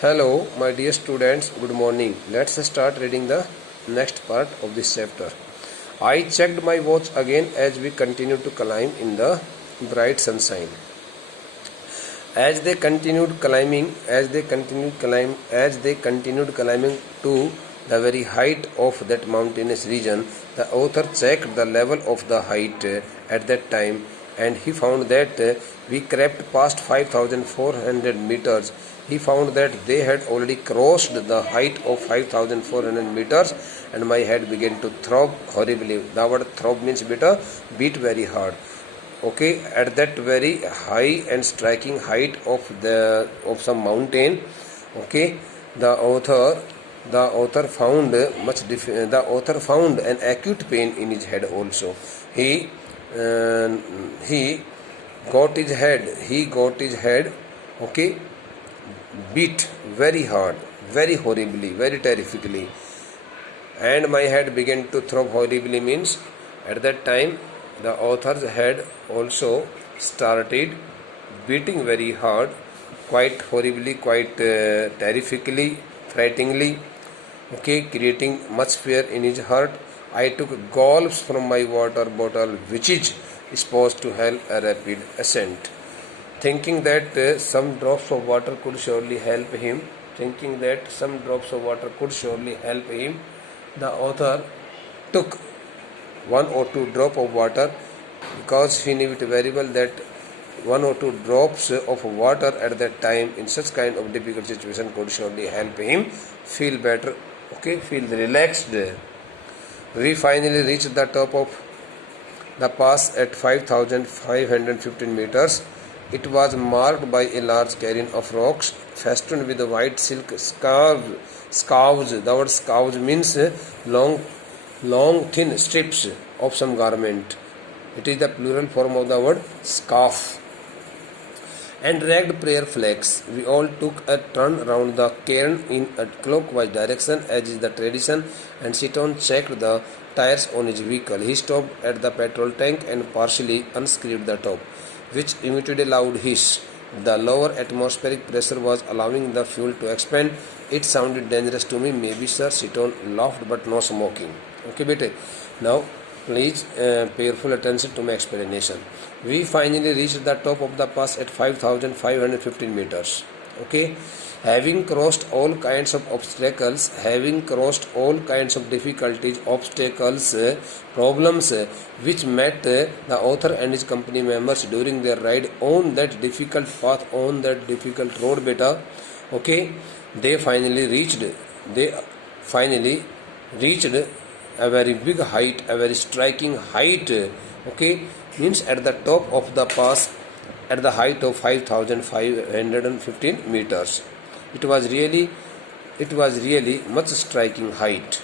Hello, my dear students, good morning. Let's start reading the next part of this chapter. I checked my watch again as we continued to climb in the bright sunshine. As they continued climbing to the very height of that mountainous region, the author checked the level of the height at that time, and he found that we crept past 5,400 meters. He found that they had already crossed the height of 5,400 meters, and my head began to throb horribly. The word throb means beat very hard. Okay, at that very high and striking height of some mountain, okay, the author found an acute pain in his head also. He got his head, okay, beat very hard, very horribly, very terrifically, and my head began to throb horribly means at that time the author's head also started beating very hard, quite horribly, quite terrifically, frighteningly, okay, creating much fear in his heart. I took gulps from my water bottle, which is supposed to help a rapid ascent. Thinking that some drops of water could surely help him, the author took one or two drops of water, because he knew it very well that one or two drops of water at that time in such kind of difficult situation could surely help him feel better, okay, feel relaxed. We finally reached the top of the pass at 5,515 meters. It was marked by a large cairn of rocks festooned with white silk scarves. The word scarves means long thin strips of some garment. It is the plural form of the word scarf. And ragged prayer flags. We all took a turn round the cairn in a clockwise direction, as is the tradition, and Seaton checked the tires on his vehicle. He stopped at the petrol tank and partially unscrewed the top, which emitted a loud hiss. The lower atmospheric pressure was allowing the fuel to expand. It sounded dangerous to me. Maybe, sir. Seaton laughed, but no smoking. Okay, bete. Now, please pay full attention to my explanation. We finally reached the top of the pass at 5,515 meters. Okay, having crossed all kinds of obstacles, difficulties, problems which met the author and his company members during their ride on that difficult path, on that difficult road, beta. Okay, they finally reached a very big height, a very striking height, okay, means at the top of the pass at the height of 5,515 meters. It was really much striking height.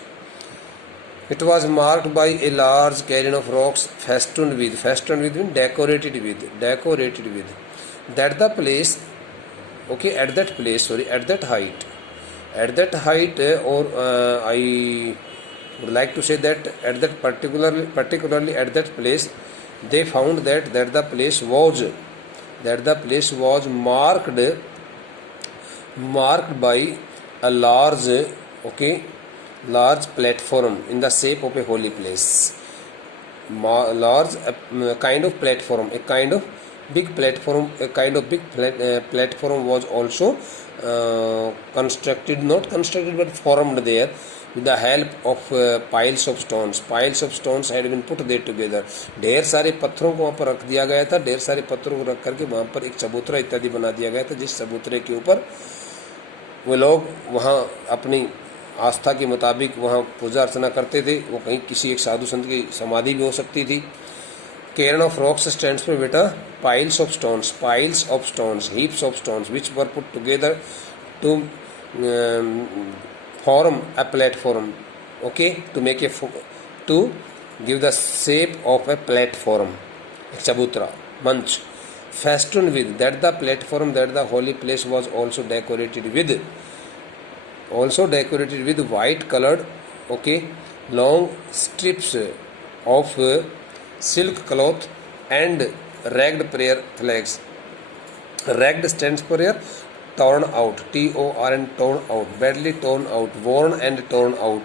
It was marked by a large cairn of rocks festooned with means decorated with, at that height, I would like to say that at that particularly at that place, they found that the place was marked by a large platform in the shape of a holy place. Large kind of platform, a kind of big platform was also formed there with the help of piles of stones. Piles of stones had been put there together. ढेर सारे पत्थरों को वहाँ पर रख दिया गया था. ढेर सारे पत्थरों को रख करके वहाँ पर एक चबूतरा इत्यादि बना दिया गया था, जिस चबूतरे के ऊपर वो लोग वहाँ अपनी आस्था के मुताबिक वहाँ पूजा अर्चना करते थे. वो कहीं किसी एक साधु संत की समाधि भी हो सकती थी. Cairn of rocks stands for beta piles of stones, heaps of stones which were put together to form a platform, okay, to give the shape of a platform, a chabutra, manch, festooned with, that the platform, that the holy place was also decorated with white colored, okay, long strips of silk cloth and ragged prayer flags. Ragged stands for here torn out, T-O-R-N, torn out, badly torn out, worn and torn out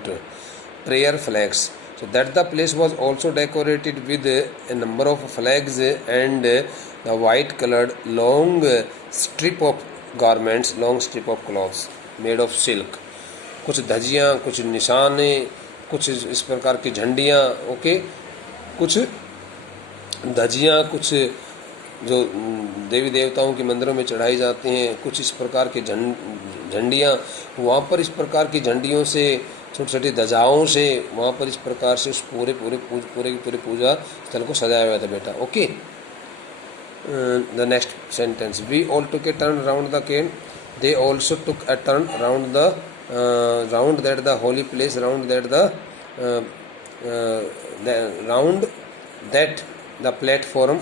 prayer flags. So that the place was also decorated with a number of flags and the white colored long strip of garments, long strip of cloths made of silk. कुछ धजियाँ, कुछ निशाने, कुछ इस प्रकार की झंडियाँ, okay, कुछ धजियाँ, कुछ जो देवी देवताओं के मंदिरों में चढ़ाई जाती हैं, कुछ इस प्रकार की झंडियाँ, वहाँ पर इस प्रकार की झंडियों से, छोटी छोटी ध्वजाओं से वहाँ पर इस प्रकार से उस पूरे पूजा स्थल को सजाया हुआ था बेटा, okay. The next sentence, we all took a turn round the cane, they also took a turn round the round that the holy place, round that the platform,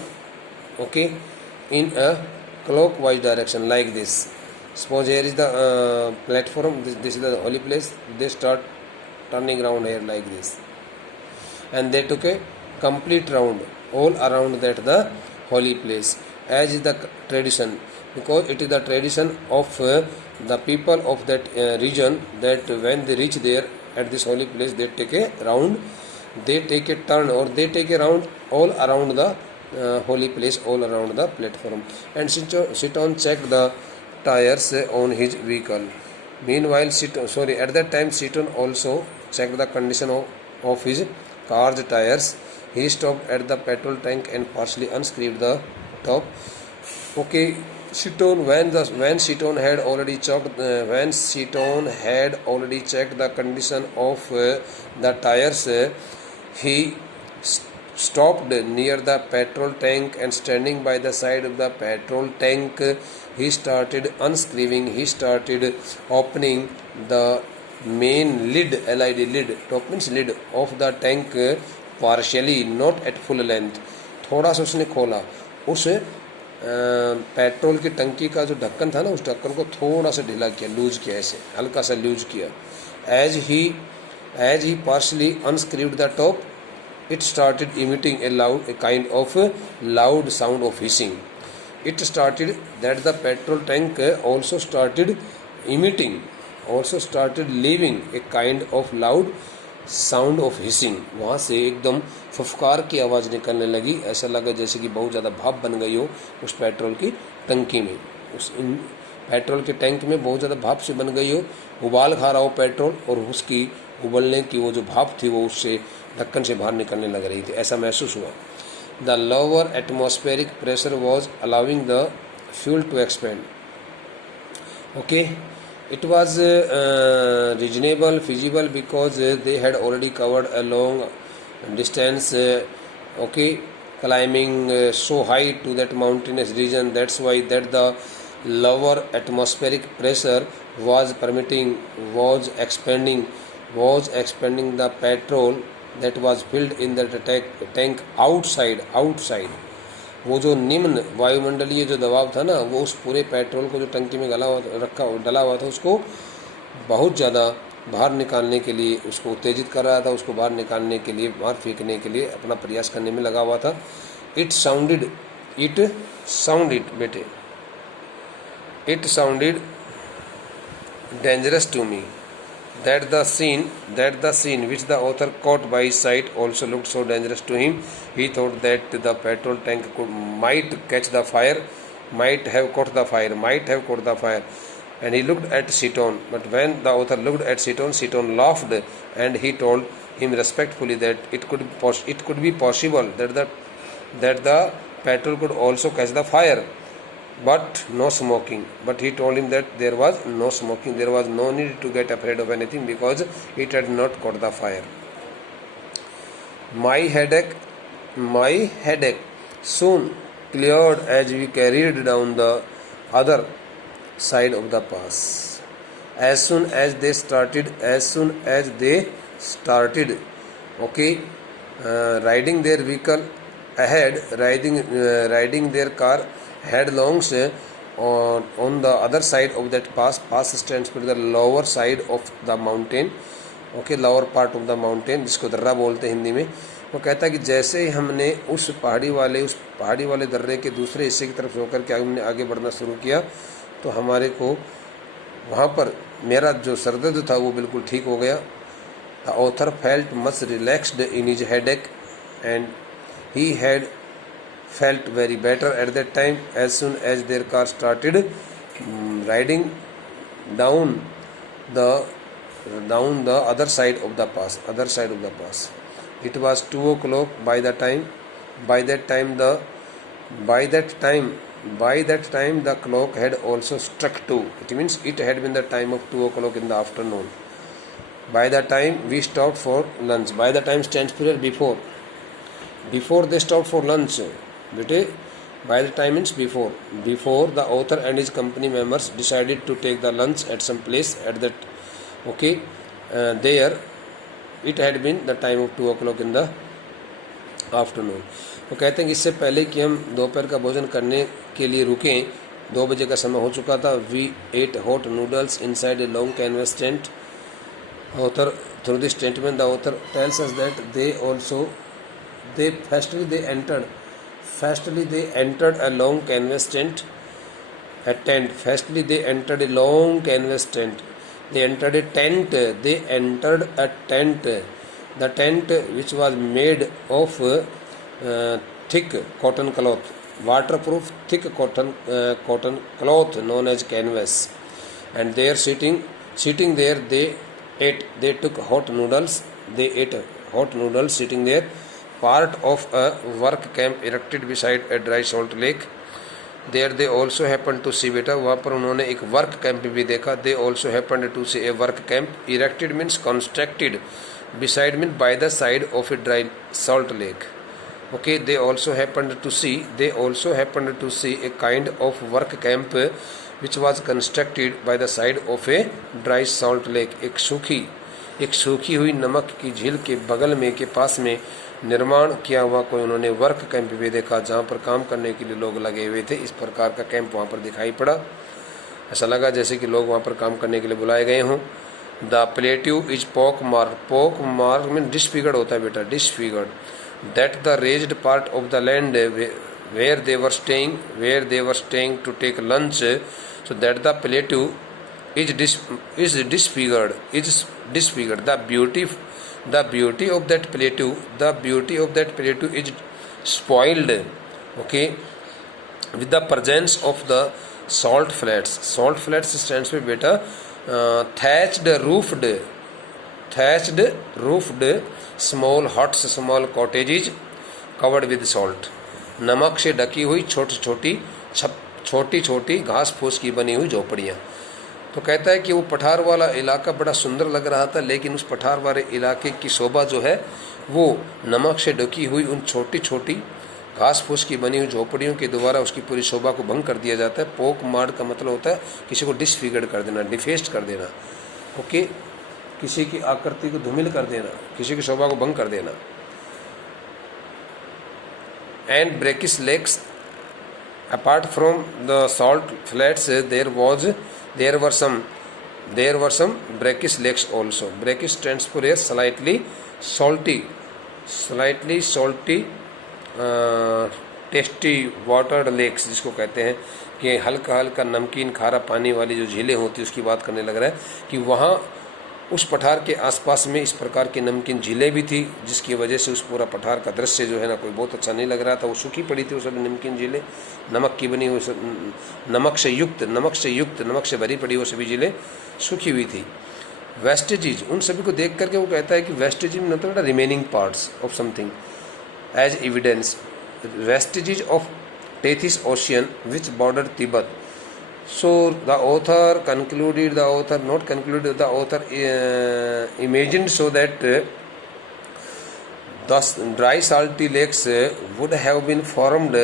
okay, in a clockwise direction like this. Suppose here is the platform, this is the holy place, they start turning round here like this, and they took a complete round all around that the holy place, as is the tradition, because it is the tradition of the people of that region, that when they reach there at this holy place, they take a round, they take a turn, or they take a round all around the holy place, all around the platform, and Siton checked the tires on his vehicle. Meanwhile, at that time Siton also checked the condition of his car's tires. He stopped at the petrol tank and partially unscrewed the top. Okay, Siton, when Siton had already checked the condition of the tires, he stopped near the petrol tank, and standing by the side of the petrol tank, he started unscrewing, he started opening the main lid, LID lid, top means lid of the tank partially, not at full length. थोड़ा सा उसने खोला, उस petrol की टंकी का जो ढक्कन था ना, उस ढक्कन को थोड़ा सा ढीला किया, लूज किया, ऐसे हल्का सा लूज किया. As he partially unscrewed the top, it started emitting a kind of loud sound of hissing. It started that the petrol tank also started leaving a kind of loud sound of hissing. वहाँ से एकदम फुफकार की आवाज़ निकलने लगी, ऐसा लगा जैसे कि बहुत ज़्यादा भाप बन गई हो उस पेट्रोल की टंकी में, उस पेट्रोल के टैंक में बहुत ज़्यादा भाप से बन गई हो, उबाल खा रहा हो पेट्रोल, और उसकी उबलने की वो जो भाप थी वो उससे ढक्कन से बाहर निकलने लग रही थी, ऐसा महसूस हुआ. The lower atmospheric pressure was allowing the fuel to expand. Okay, it was reasonable, feasible, because they had already covered a long distance, okay, climbing so high to that mountainous region. That's why that the lower atmospheric pressure was expanding the petrol that was filled in the tank outside. वो जो निम्न वायुमंडलीय जो दबाव था ना, वो उस पूरे पेट्रोल को जो टंकी में डला हुआ था उसको बहुत ज़्यादा बाहर निकालने के लिए, उसको उत्तेजित कर रहा था, उसको बाहर निकालने के लिए, बाहर फेंकने के लिए अपना प्रयास करने में लगा हुआ था. इट साउंडेड बेटे, it sounded dangerous to me. That the scene which the author caught by his sight also looked so dangerous to him. He thought that the petrol tank might have caught the fire, and he looked at Siton. But when the author looked at Siton laughed, and he told him respectfully that it could be possible that the petrol could also catch the fire, but no smoking. But he told him that there was no smoking, there was no need to get afraid of anything, because it had not caught the fire. My headache soon cleared as we carried down the other side of the pass. As soon as they started, okay, riding their vehicle ahead, riding their car headlongs on the other side of that pass stands for the lower side of the mountain, okay, lower part of the mountain, जिसको दर्रा बोलते हैं हिंदी में. वो कहता है कि जैसे ही हमने उस पहाड़ी वाले दर्रे के दूसरे हिस्से की तरफ होकर के हमने आगे बढ़ना शुरू किया, तो तो हमारे को वहाँ पर मेरा जो सरदर्द था वो बिल्कुल ठीक हो गया। The author felt much relaxed in his headache and he had felt very better at that time as soon as their car started riding down the other side of the pass. It was 2 o'clock by that time the clock had also struck 2. It means it had been the time of 2 o'clock in the afternoon. By the time we stopped for lunch. By the time stands for before they stopped for lunch. बेटे by the time means before the author and his company members decided to take the lunch at some place at that there it had been the time of 2 o'clock in the afternoon. तो कहते हैं कि इससे पहले कि हम दोपहर का भोजन करने के लिए रुकें 2 बजे का समय हो चुका था. We ate hot noodles inside a long canvas tent. Author, through this statement the author tells us that they entered a long canvas tent. They entered a long canvas tent. They entered a tent. The tent which was made of thick cotton cloth, waterproof thick cotton cloth known as canvas. And there sitting there they took hot noodles. They ate hot noodles sitting there. Part of a work camp erected beside a dry salt lake. There they also happened to see बेटा वहाँ पर उन्होंने एक work camp भी देखा. They also happened to see a work camp. Erected means constructed. Beside means by the side of a dry salt lake. Okay, they also happened to see a kind of work camp which was constructed by the side of a dry salt lake. एक सूखी हुई नमक की झील के बगल में के पास में निर्माण किया हुआ कोई उन्होंने वर्क कैंप भी देखा जहाँ पर काम करने के लिए लोग लगे हुए थे. इस प्रकार का कैंप वहाँ पर दिखाई पड़ा. ऐसा लगा जैसे कि लोग वहाँ पर काम करने के लिए बुलाए गए हों. The plateau is pock mark में डिसफिगर्ड होता है बेटा, disfigured. That the raised part of the land where they were staying to take lunch. So that the plateau is disfigured. The beauty of that plateau is spoiled, okay, with the presence of the salt flats. Salt flats stands for beta thatched roofed small huts, small cottages covered with salt. नमक से ढकी हुई छोटी छोटी घास फूस की बनी हुई झोपड़ियाँ. तो कहता है कि वो पठार वाला इलाका बड़ा सुंदर लग रहा था, लेकिन उस पठार वाले इलाके की शोभा जो है वो नमक से ढकी हुई उन छोटी छोटी घास फूस की बनी हुई झोपड़ियों के द्वारा उसकी पूरी शोभा को भंग कर दिया जाता है. पोक मार्ड का मतलब होता है किसी को डिसफिगर्ड कर देना, डिफेस्ट कर देना. ओके, किसी की आकृति को धूमिल कर देना, किसी की शोभा को भंग कर देना. And breaks lakes apart from the salt flats there were some brackish lakes also. Brackish stands for a slightly salty tasty watered lakes, जिसको कहते हैं कि हल्का नमकीन खारा पानी वाली जो झीलें होती है उसकी बात करने लग रहा है कि वहाँ उस पठार के आसपास में इस प्रकार की नमकीन झीलें भी थी, जिसकी वजह से उस पूरा पठार का दृश्य जो है ना कोई बहुत अच्छा नहीं लग रहा था. वो सूखी पड़ी थी वो सभी नमकीन झीलें, नमक की बनी हुई, नमक से भरी पड़ी वो सभी झीलें सूखी हुई थी. वेस्टेजेज, उन सभी को देख करके वो कहता है कि वेस्टेजेज मतलब remaining parts of something as evidence. Vestiges of Tethys ocean which border Tibet. So the author imagined so that the dry salty lakes would have been formed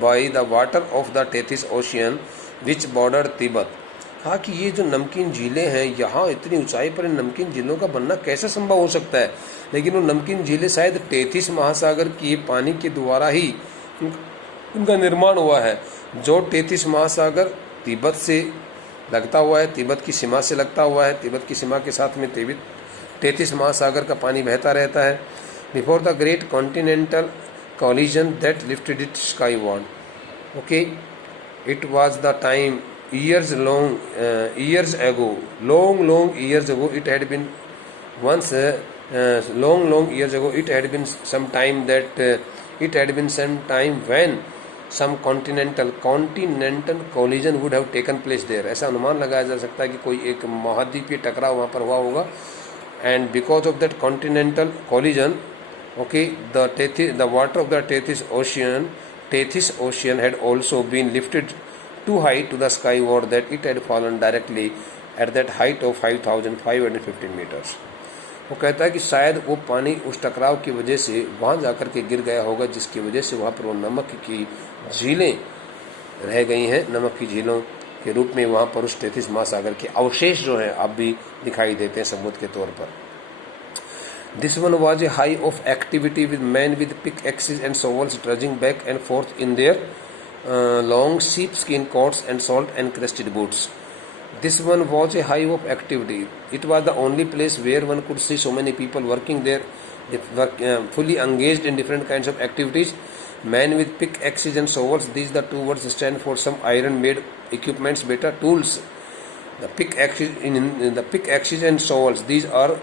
by the water of the Tethys Ocean which bordered Tibet. कहा कि ये जो नमकीन झीलें हैं यहाँ इतनी ऊंचाई पर इन नमकीन झीलों का बनना कैसे संभव हो सकता है, लेकिन वो नमकीन झीलें शायद टेथिस महासागर की पानी के द्वारा ही उनका निर्माण हुआ है. जो टेथिस महासागर तिब्बत से लगता हुआ है, तिब्बत की सीमा से लगता हुआ है, तिब्बत की सीमा के साथ में टेथिस महासागर का पानी बहता रहता है. Before the great continental collision that lifted it skyward. Okay, it was the time years years ago, long years ago, it had been once long years ago, it had been some time that it had been some time when some continental collision would have taken place there. ऐसा अनुमान लगाया जा सकता है कि कोई एक महाद्वीपीय टकराव वहाँ पर हुआ होगा. And because of that continental collision, okay, the water of the Tethys Ocean had also been lifted too high to the skyward that it had fallen directly at that height of 5,515 meters. वो कहता है कि शायद वो पानी उस टकराव की वजह से वहाँ जाकर के गिर गया होगा, जिसकी वजह से वहाँ पर वो नमक की झीलें रह गई हैं. नमक की झीलों के रूप में वहाँ पर उस टेथिस महासागर के अवशेष जो हैं अब भी दिखाई देते हैं सबूत के तौर पर. This one was a high of activity with men with pickaxes and shovels trudging back and forth in their long sheepskin coats and salt-encrusted boots. This one was a high of activity. It was the only place where one could see so many people working there, fully engaged in different kinds of activities. Men with pickaxes and shovels, these the two words stand for some iron-made equipments, better tools. The pickaxes and shovels, these are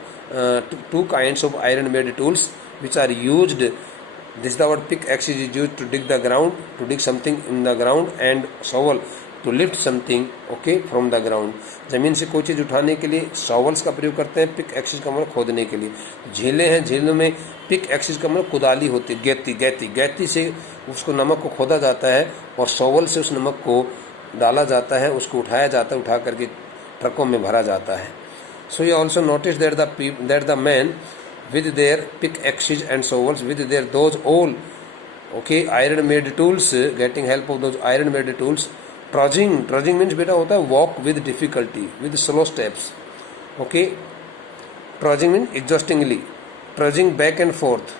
two kinds of iron-made tools which are used. This the word pickaxes is used to dig the ground, to dig something in the ground, and shovel to lift something, okay, from the ground. जमीन से कोई चीज़ उठाने के लिए shovels का प्रयोग करते हैं. पिक एक्सिस का मतलब खोदने के लिए. झीलें हैं, झीलों में पिक एक्सिस का मतलब कुदाली होती है, गैती से उसको नमक को खोदा जाता है और शॉवल से उस नमक को डाला जाता है, उसको उठाया जाता है, उठा करके ट्रकों में भरा जाता है. So you also notice that the men with their pickaxes and shovels, with their those all okay iron made tools, getting help of those iron made tools, trudging means बेटा होता है walk with difficulty, with slow steps, okay. Trudging means exhaustingly, trudging back and forth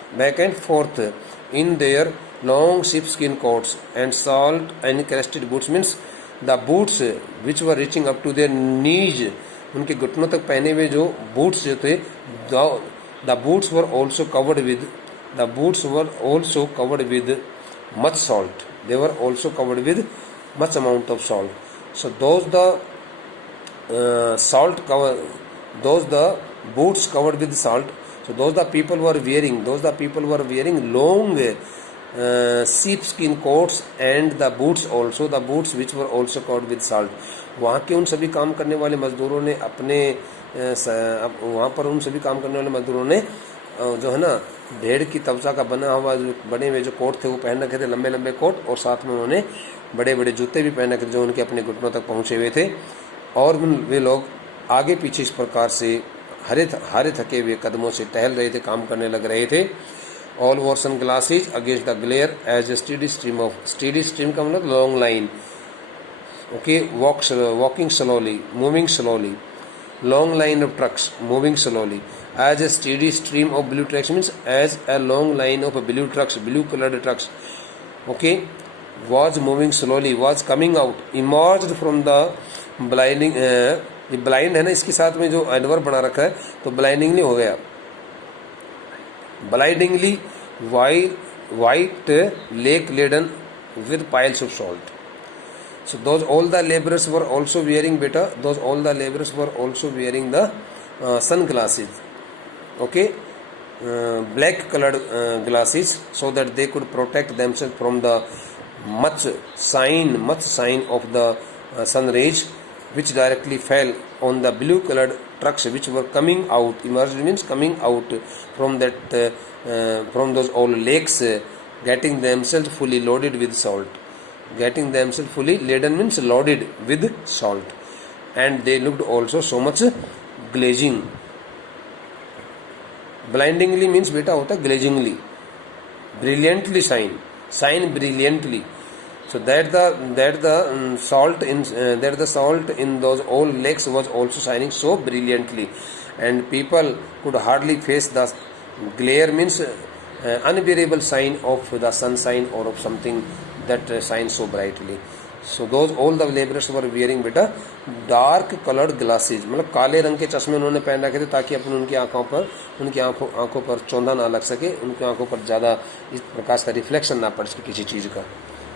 in their long sheepskin coats and salt encrusted boots means the boots which were reaching up to their knees, उनके घुटनों तक पहने हुए जो boots जो थे, the boots were also covered with much salt. They were also covered with much amount of salt. So those the boots covered with salt. So those the people were wearing long sheepskin coats and the boots which were also covered with salt. वहाँ के उन सभी काम करने वाले मजदूरों ने जो है ना भेड़ की तवचा का बने हुए जो कोट थे वो पहन रखे थे, लंबे कोट, और साथ में उन्होंने बड़े जूते भी पहन रखे थे जो उनके अपने घुटनों तक पहुँचे हुए थे. और वे लोग आगे पीछे इस प्रकार से हारे थके हुए कदमों से टहल रहे थे, काम करने लग रहे थे. All wore sunglasses against the glare as a steady stream का मतलब long line, okay, walking slowly, moving slowly. Long line of trucks moving slowly as a steady stream of blue trucks means as a long line of blue colored trucks, okay, was moving slowly, was coming out, emerged from the blinding. ये blind है ना, इसके साथ में जो adverb बना रखा है तो ब्लाइंडिंगली हो गया. Blindingly white lake laden with piles of salt. So all the laborers were also wearing the sunglasses, okay, black colored glasses, so that they could protect themselves from the much shine of the sun rays which directly fell on the blue colored trucks which were coming out. Emerged means coming out from those old lakes, getting themselves fully loaded with salt. Getting themselves fully laden means loaded with salt. And they looked also so much glazing. Blindingly means बेटा होता glazingly. Brilliantly shine brilliantly. So that the salt in those old lakes was also shining so brilliantly, and people could hardly face the glare means unbearable shine of the sunshine or of something that shines so brightly. So all the laborers were wearing बेटा dark colored glasses, मतलब काले रंग के चश्मे उन्होंने पहन रखे थे ताकि अपने उनकी आंखों पर चौंधा ना लग सके, उनकी आंखों पर ज़्यादा इस प्रकाश का रिफ्लेक्शन ना पड़ सके किसी चीज़ का.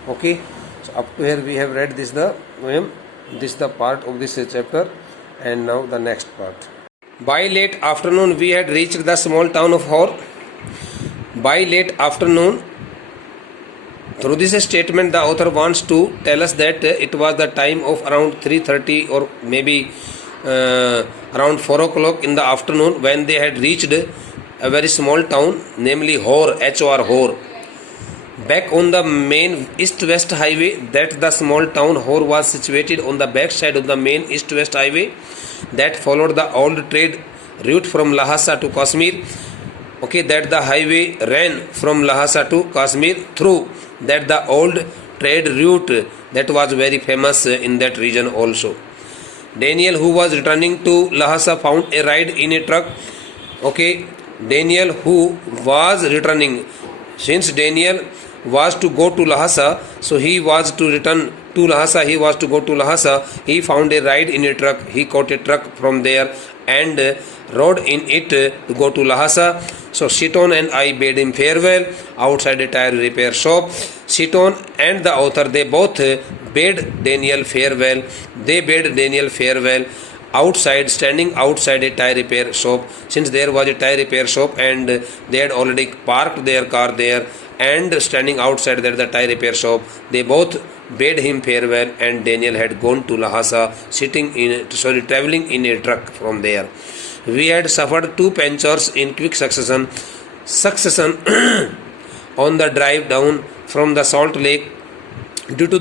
Okay, so up to here we have read this the poem This is the part of this chapter, and now the next part. By late afternoon, we had reached the small town of Hor. By late afternoon, through this statement, the author wants to tell us that it was the time of around 3:30 or maybe around 4 o'clock in the afternoon when they had reached a very small town, namely Hor, H-O-R, Hor. Back on the main east-west highway, that the small town Hor was situated on the back side of the main east-west highway that followed the old trade route from Lhasa to Kashmir. Okay, that the highway ran from Lhasa to Kashmir through that the old trade route that was very famous in that region also. Daniel, who was returning to Lhasa, found a ride in a truck. Okay, Daniel, who was returning, since Daniel was to go to Lhasa, so he was to return to Lhasa, he was to go to Lhasa, he found a ride in a truck, he caught a truck from there and rode in it to go to Lhasa. So Shiton and I bade him farewell outside a tire repair shop. Shiton and the author, they both bade Daniel farewell. They bade Daniel farewell outside, standing outside a tire repair shop, since there was a tire repair shop and they had already parked their car there, and standing outside there the tire repair shop, they both bade him farewell, and Daniel had gone to Lhasa, traveling in a truck from there. We had suffered 2 punctures in quick succession on the drive down from the Salt Lake due to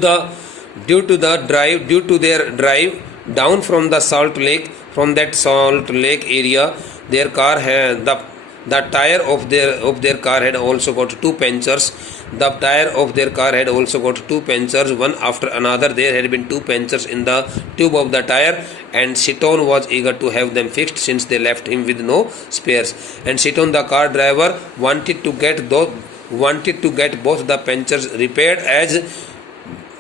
their drive down from the Salt Lake, from that Salt Lake area. Their car had the tire of their car had also got 2 punctures. The tire of their car had also got 2 punctures, one after another. There had been 2 punctures in the tube of the tire, and Shiton was eager to have them fixed since they left him with no spares. And Shiton, the car driver, wanted to get both the punctures repaired, as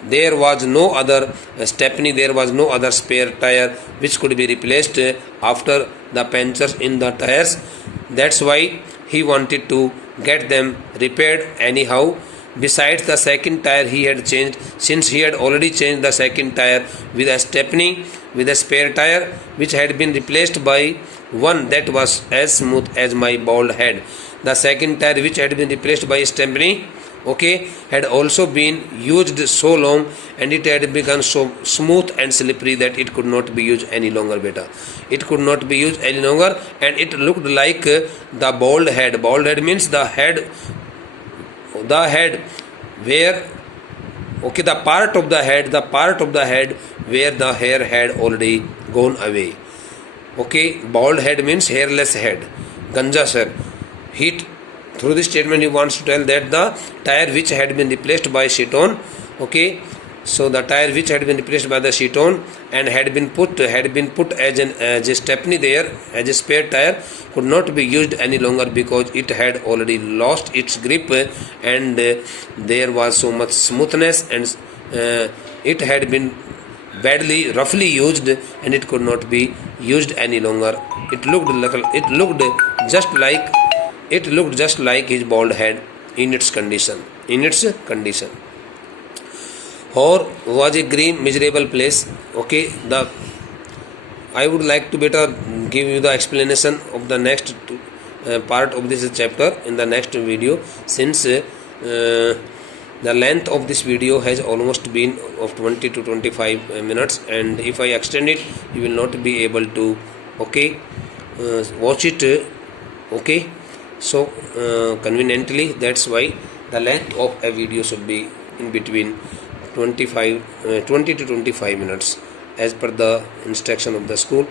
there was no other stepney, there was no other spare tire which could be replaced after the punctures in the tires. That's why he wanted to get them repaired anyhow. Besides, the second tire he had changed, since he had already changed the second tire with a stepney, with a spare tire which had been replaced by one that was as smooth as my bald head. The second tire which had been replaced by a stepney, okay, had also been used so long, and it had become so smooth and slippery that it could not be used any longer, beta. It could not be used any longer, and it looked like the bald head. Bald head means the head where, okay, the part of the head where the hair had already gone away. Okay, bald head means hairless head. Ganja sir. Through this statement he wants to tell that the tire which had been replaced by Shiton, okay, so the tire which had been replaced by the Shiton and had been put as a stepney there, as a spare tire, could not be used any longer because it had already lost its grip, and there was so much smoothness, and it had been roughly used, and it could not be used any longer. It looked just like his bald head in its condition. Hor was a grim, miserable place. Okay, I would like to better give you the explanation of the next part of this chapter in the next video, since the length of this video has almost been of 20 to 25 minutes, and if I extend it, you will not be able to, okay, watch it, okay, so conveniently. That's why the length of a video should be in between 20 to 25 minutes as per the instruction of the school.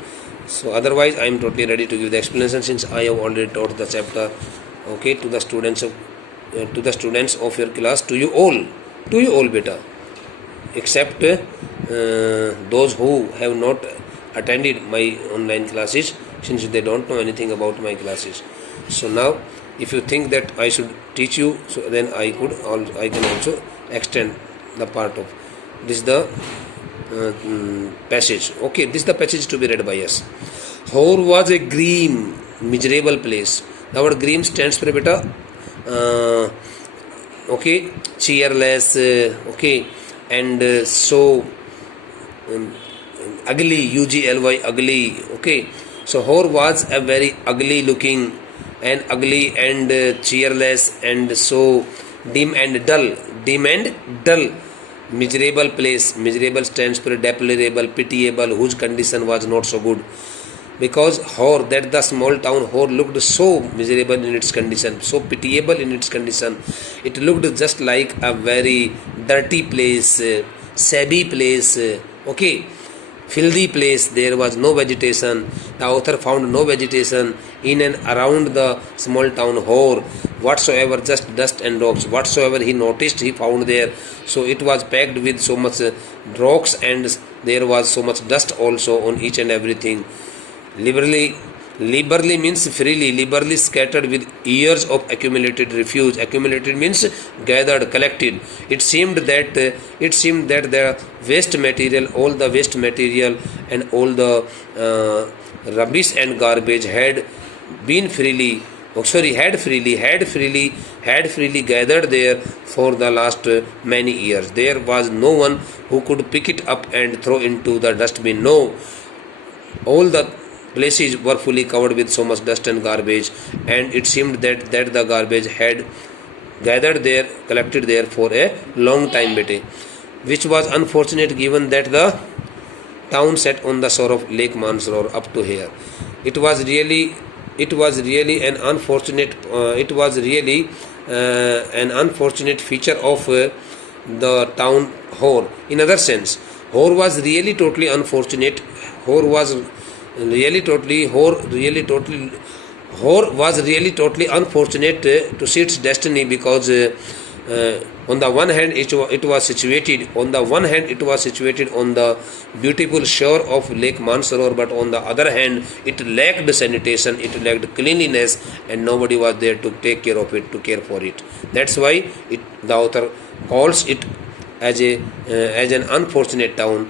So otherwise I am totally ready to give the explanation, since I have already taught the chapter, okay, to the students of your class, to you all beta, except those who have not attended my online classes, since they don't know anything about my classes. So now if you think that I should teach you, so then I can also extend the part of this, the passage. Okay, this is the passage to be read by us. Hor was a grim, miserable place. The word grim stands for beta, okay, cheerless, okay, and so ugly, UGLY, ugly. Okay, so Hor was a very ugly looking and ugly and cheerless and so dim and dull, miserable place. Miserable stands for deplorable, pitiable, whose condition was not so good. Because Hor, that the small town Hor looked so miserable in its condition, so pitiable in its condition. It looked just like a very dirty place, shabby place, okay, filthy place. There was no vegetation. The author found no vegetation in and around the small town Hor whatsoever, just dust and rocks. Whatsoever he noticed, he found there. So it was packed with so much rocks, and there was so much dust also on each and everything. Liberally means freely, liberally scattered with years of accumulated refuse. Accumulated means gathered, collected. It seemed that the waste material, all the waste material and all the rubbish and garbage had freely gathered there for the last many years. There was no one who could pick it up and throw into the dustbin. No, all the places were fully covered with so much dust and garbage, and it seemed that the garbage had gathered there, collected there for a long time, which was unfortunate given that the town sat on the shore of Lake Mansarovar up to here. It was really an unfortunate an unfortunate feature of the town Hor. In other sense, Hor was really totally unfortunate. Hor was really totally unfortunate to see its destiny, because on the one hand it was situated on the beautiful shore of Lake Mansarovar, but on the other hand it lacked sanitation, it lacked cleanliness, and nobody was there to take care of it, to care for it. That's why the author calls it as an unfortunate town,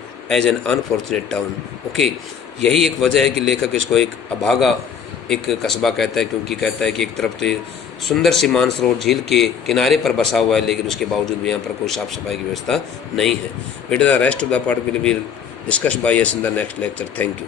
okay. यही एक वजह है कि लेखक इसको एक अभागा एक कस्बा कहता है, क्योंकि कहता है कि एक तरफ तो सुंदर सी मानसरोवर झील के किनारे पर बसा हुआ है, लेकिन उसके बावजूद भी यहाँ पर कोई साफ सफाई की व्यवस्था नहीं है. बेटा, the rest of the part will be discussed by us in the next lecture. Thank you.